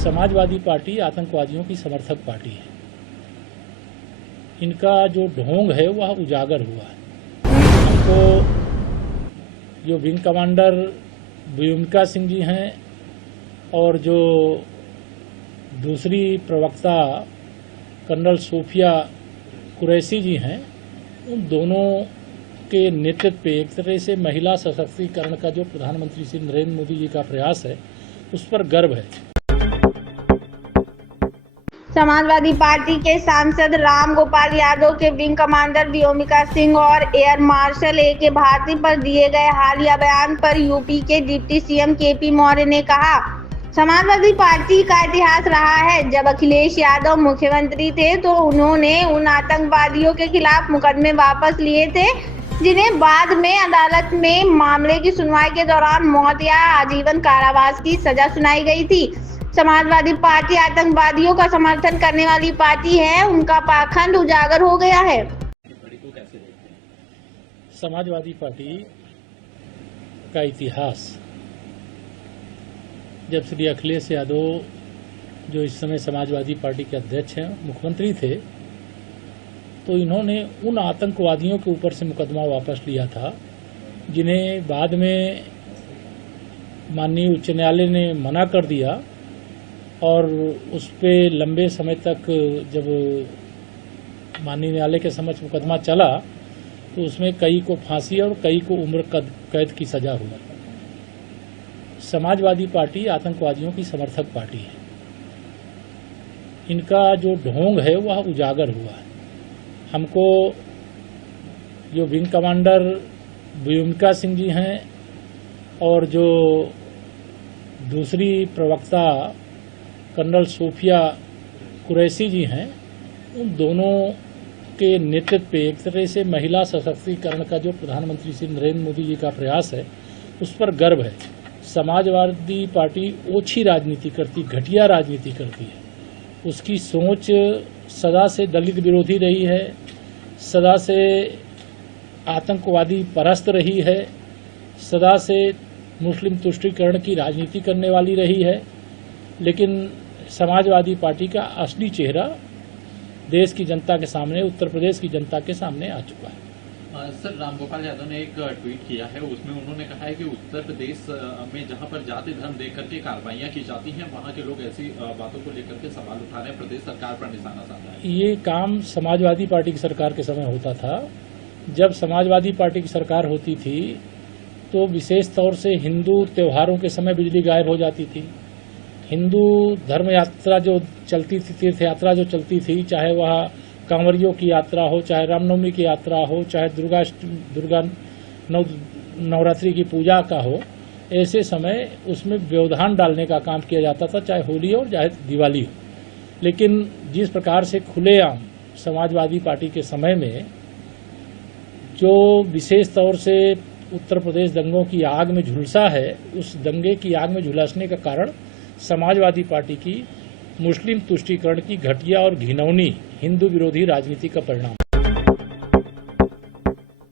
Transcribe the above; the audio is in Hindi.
समाजवादी पार्टी आतंकवादियों की समर्थक पार्टी है। इनका जो ढोंग है वह उजागर हुआ है। हमको जो विंग कमांडर व्योमिका सिंह जी हैं और जो दूसरी प्रवक्ता कर्नल सोफिया कुरैशी जी हैं, उन दोनों के नेतृत्व पे एक तरह से महिला सशक्तिकरण का जो प्रधानमंत्री श्री नरेंद्र मोदी जी का प्रयास है, उस पर गर्व है। समाजवादी पार्टी के सांसद राम गोपाल यादव के विंग कमांडर व्योमिका सिंह और एयर मार्शल ए.के. भारती पर दिए गए हालिया बयान पर यूपी के डिप्टी सीएम के.पी. मौर्य ने कहा, समाजवादी पार्टी का इतिहास रहा है। जब अखिलेश यादव मुख्यमंत्री थे तो उन्होंने उन आतंकवादियों के खिलाफ मुकदमे वापस लिए थे जिन्हें बाद में अदालत में मामले की सुनवाई के दौरान मौत या आजीवन कारावास की सजा सुनाई गई थी। समाजवादी पार्टी आतंकवादियों का समर्थन करने वाली पार्टी है, उनका पाखंड उजागर हो गया है। समाजवादी पार्टी का इतिहास, जब श्री अखिलेश यादव, जो इस समय समाजवादी पार्टी के अध्यक्ष हैं, मुख्यमंत्री थे, तो इन्होंने उन आतंकवादियों के ऊपर से मुकदमा वापस लिया था जिन्हें बाद में माननीय उच्च न्यायालय ने मना कर दिया और उस पर लंबे समय तक जब माननीय न्यायालय के समक्ष मुकदमा चला तो उसमें कई को फांसी और कई को उम्र कैद की सजा हुई। समाजवादी पार्टी आतंकवादियों की समर्थक पार्टी है। इनका जो ढोंग है वह उजागर हुआ है। हमको जो विंग कमांडर व्योमिका सिंह जी हैं और जो दूसरी प्रवक्ता कर्नल सोफिया कुरैशी जी हैं, उन दोनों के नेतृत्व पे एक तरह से महिला सशक्तिकरण का जो प्रधानमंत्री श्री नरेंद्र मोदी जी का प्रयास है, उस पर गर्व है। समाजवादी पार्टी ओछी राजनीति करती, घटिया राजनीति करती है। उसकी सोच सदा से दलित विरोधी रही है, सदा से आतंकवादी परस्त रही है, सदा से मुस्लिम तुष्टीकरण की राजनीति करने वाली रही है। लेकिन समाजवादी पार्टी का असली चेहरा देश की जनता के सामने, उत्तर प्रदेश की जनता के सामने आ चुका है। सर, राम गोपाल यादव ने एक ट्वीट किया है, उसमें उन्होंने कहा है कि उत्तर प्रदेश में जहां पर जाति धर्म देख करके कार्रवाइयां की जाती हैं, वहां के लोग ऐसी बातों को लेकर के सवाल उठा रहे हैं, प्रदेश सरकार पर निशाना साधा है। ये काम समाजवादी पार्टी की सरकार के समय होता था। जब समाजवादी पार्टी की सरकार होती थी तो विशेष तौर से हिंदू त्योहारों के समय बिजली गायब हो जाती थी। हिंदू धर्म यात्रा जो चलती थी, तीर्थ यात्रा जो चलती थी, चाहे वह कांवरियों की यात्रा हो, चाहे रामनवमी की यात्रा हो, चाहे दुर्गा नवरात्रि की पूजा का हो, ऐसे समय उसमें व्यवधान डालने का काम किया जाता था, चाहे होली हो चाहे दिवाली हो। लेकिन जिस प्रकार से खुलेआम समाजवादी पार्टी के समय में जो विशेष तौर से उत्तर प्रदेश दंगों की आग में झुलसा है, उस दंगे की आग में झुलसने का कारण समाजवादी पार्टी की मुस्लिम तुष्टीकरण की घटिया और घिनौनी हिंदू विरोधी राजनीति का परिणाम।